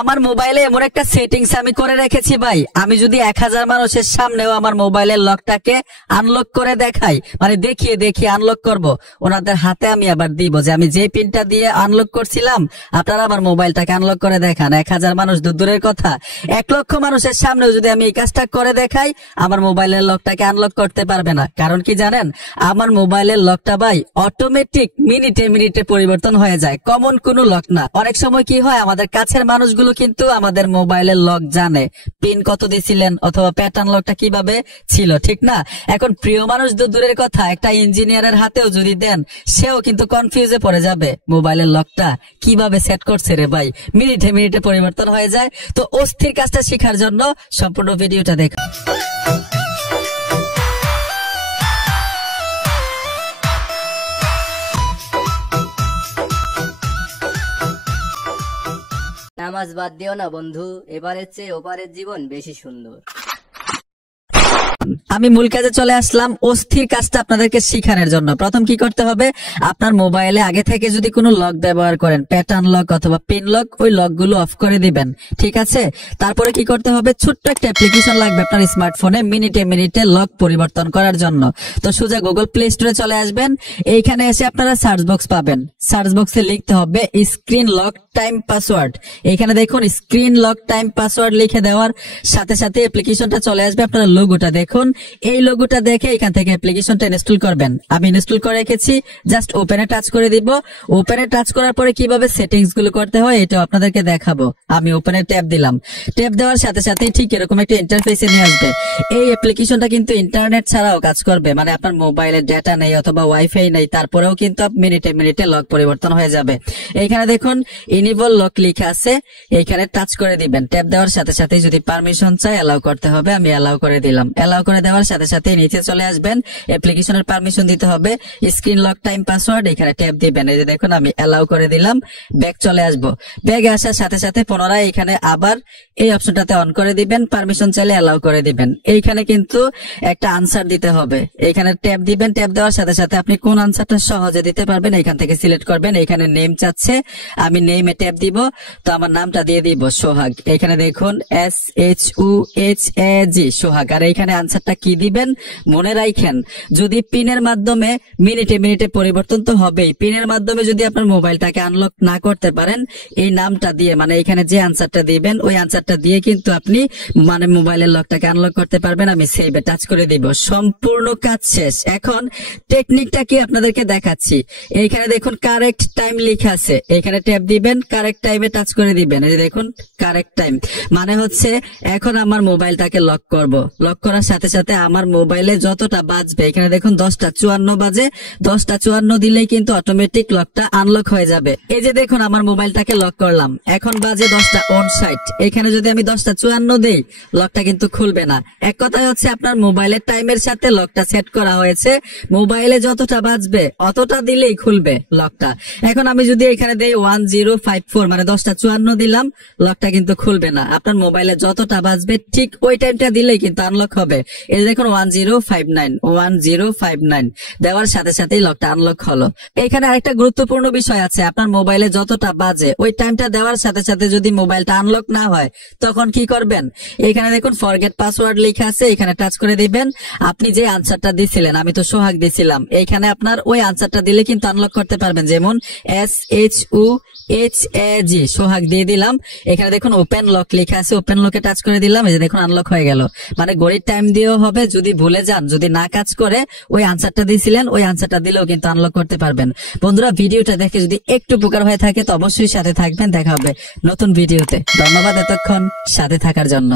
আমার মোবাইলে এমন একটা সেটিংস আমি করে রেখেছি ভাই, আমি যদি 1000 মানুষের সামনেও আমার মোবাইলের লকটাকে আনলক করে দেখাই, মানে দেখিয়ে দেখিয়ে আনলক করব, ওনাদের হাতে আমি আবার দিব যে আমি যে পিনটা দিয়ে আনলক করছিলাম আপনারা আমার মোবাইলটাকে আনলক করে দেখান। 1000 মানুষ দূরের কথা, 1 লক্ষ মানুষের সামনেও যদি আমি এই কাজটা করে দেখাই আমার মোবাইলের লকটাকে আনলক করতে পারবে না। কারণ কি জানেন, আমার মোবাইলের লকটা ভাই অটোমেটিক মিনিটে মিনিটে পরিবর্তন হয়ে যায়, কমন কোনো লক না। অনেক সময় কি হয়, আমাদের কাছের মানুষগুলো কিন্তু আমাদের মোবাইলের লক জানে, পিন কত দিয়েছিলেন অথবা প্যাটার্ন লকটা কিভাবে ছিল, ঠিক না? এখন প্রিয় মানুষ দূরের কথা, একটা ইঞ্জিনিয়ারের হাতেও যদি দেন সেও কিন্তু কনফিউজে পড়ে যাবে মোবাইলের লকটা কিভাবে সেট করছে রে ভাই, মিনিটে মিনিটে পরিবর্তন হয়ে যায়। তো অস্থির কাজটা শেখার জন্য সম্পূর্ণ ভিডিওটা দেখুন। নামাজ বাদ দিও না বন্ধু, এবারের চেয়ে ওপারের জীবন বেশি সুন্দর। আমি মূল কাজে চলে আসলাম, অস্থির কাজটা আপনাদেরকে শিখানোর জন্য। প্রথম কি করতে হবে, আপনার মোবাইলে আগে থেকে যদি কোনো লক ব্যবহার করেন, প্যাটার্ন লক অথবা পিন লক, ওই লকগুলো অফ করে দিবেন, ঠিক আছে? তারপরে কি করতে হবে, ছোট্ট একটা অ্যাপ্লিকেশন লাগবে আপনার স্মার্টফোনে মিনিটে মিনিটে লক পরিবর্তন করার জন্য। তো সোজা গুগল প্লে স্টোরে চলে আসবেন, এইখানে এসে আপনারা সার্চ বক্স পাবেন, সার্চ বক্সে লিখতে হবে স্ক্রিন লক টাইম পাসওয়ার্ড। এখানে দেখুন স্ক্রিন লক টাইম পাসওয়ার্ড লিখে দেওয়ার সাথে সাথে অ্যাপ্লিকেশনটা চলে আসবে। আপনারা লোগোটা দেখুন, এই লোগোটা দেখে এখান থেকে অ্যাপ্লিকেশনটা ইনস্টল করবেন। আমি ইনস্টল করে রেখেছি, জাস্ট ওপেনে টাচ করে দিব। ওপেনে টাচ করার পরে কিভাবে সেটিংস গুলো করতে হয় এটা আপনাদেরকে দেখাবো। আমি ওপেনে ট্যাপ দিলাম, ট্যাপ দেওয়ার সাথে সাথে ঠিক এরকম একটা ইন্টারফেসে নিয়ে আসবে। এই অ্যাপ্লিকেশনটা কিন্তু ইন্টারনেট ছাড়াও কাজ করবে, মানে আপনার মোবাইলের ডেটা নেই অথবা ওয়াইফাই নেই, তারপরেও কিন্তু মিনিটে মিনিটে লক পরিবর্তন হয়ে যাবে। এইখানে দেখুন ইনেবল লক লেখা আছে, এইখানে টাচ করে দিবেন। ট্যাপ দেওয়ার সাথে সাথে যদি পারমিশন চাই অ্যালাউ করতে হবে, আমি অ্যালাউ করে দিলাম। অ্যালাউ করে দেওয়ার সাথে সাথে নিচে চলে আসবেন, অ্যাপ্লিকেশনের পারমিশন দিতে হবে, স্ক্রিন লক টাইম পাসওয়ার্ড, এখানে ট্যাপ দিবেন। এই যে দেখুন আমি অ্যালাউ করে দিলাম, ব্যাক চলে আসবো। ব্যাগে আসার সাথে সাথে পুনরায় এখানে আবার এই অপশনটাতে অন করে দিবেন, পারমিশন চাইলে অ্যালাউ করে দিবেন। এইখানে কিন্তু একটা আনসার দিতে হবে, এইখানে ট্যাপ দিবেন। ট্যাপ দেওয়ার সাথে সাথে আপনি কোন আনসারটা সহজে দিতে পারবেন এখান থেকে সিলেক্ট করবেন। এখানে নেম চাচ্ছে, আমি নেমে ট্যাপ দিব, তো আমার নামটা দিয়ে দিব সোহাগ। এখানে দেখুন SHUHAG সোহাগ। আর এইখানে আনসারটা কি দিবেন মনে রাখেন, যদি পিনের মাধ্যমে মিনিটে মিনিটে পরিবর্তন তো হবেই, পিনের মাধ্যমে যদি আপনার মোবাইলটাকে আনলক না করতে পারেন, এই নামটা দিয়ে মানে এখানে যে আনসারটা দিবেন ওই আনসারটা দিয়ে কিন্তু আপনি মানে মোবাইলের লকটাকে আনলক করতে পারবেন। আমি সেভে টাচ করে দিব, সম্পূর্ণ কাজ শেষ। এখন টেকনিকটা কি আপনাদেরকে দেখাচ্ছি। এইখানে দেখুন কারেক্ট টাইম লেখা আছে, এখানে ট্যাপ দিবেন, কারেক্ট টাইমে টাচ করে দিবেন। এই দেখুন কারেক্ট টাইম মানে হচ্ছে এখন আমার মোবাইলটাকে লক করব। লক করার সাথে সাথে আমার মোবাইলে যতটা বাজবে, এখানে দেখুন 10:54 বাজে, 10:54 দিলেই কিন্তু অটোমেটিক লকটা আনলক হয়ে যাবে। এই যে দেখুন আমার মোবাইলটাকে লক করলাম, এখন বাজে 10:59। এখানে যদি আমি 10:54 দেই লকটা কিন্তু খুলবে না। এক কথায় হচ্ছে আপনার মোবাইলের টাইমের সাথে লকটা সেট করা হয়েছে, মোবাইলে যতটা বাজবে অতটা দিলেই খুলবে লকটা। এখন আমি যদি এখানে দেই 1054 মানে 10:54 দিলাম, লকটা কিন্তু খুলবে না। আপনার মোবাইলে যতটা বাজবে ঠিক ওই টাইমটা দিলেই কিন্তু আনলক হবে। এই দেখুন 1059 দেওয়ার সাথে সাথেই লকটা আনলক হলো। এখানে আরেকটা গুরুত্বপূর্ণ বিষয় আছে, আপনার মোবাইলে যতটা বাজে ওই টাইমটা দেওয়ার সাথে সাথে যদি মোবাইলটা আনলক না হয় তখন কি করবেন, এখানে দেখুন ফরগেট পাসওয়ার্ড লেখা আছে, এখানে টাচ করে দিবেন। আপনি যে আনসারটা দিছিলেন, আমি তো সোহাগ দিছিলাম, এইখানে আপনার ওই আনসারটা দিলে কিন্তু আনলক করতে পারবেন। যেমন SHUHAG সোহাগ দিয়ে দিলাম। এখানে দেখুন ওপেন লক লেখা আছে, ওপেন লকে টাচ করে দিলাম। এই যে দেখুন আনলক হয়ে গেল। মানে ঘড়ির টাইম দিয়েও হবে, যদি ভুলে যান, যদি না কাজ করে ওই আনসারটা দিয়েছিলেন ওই আনসারটা দিলেও কিন্তু আনলক করতে পারবেন। বন্ধুরা ভিডিওটা দেখে যদি একটু উপকার হয়ে থাকে তো অবশ্যই সাথে থাকবেন। দেখা হবে নতুন ভিডিওতে। ধন্যবাদ এতক্ষণ সাথে থাকার জন্য।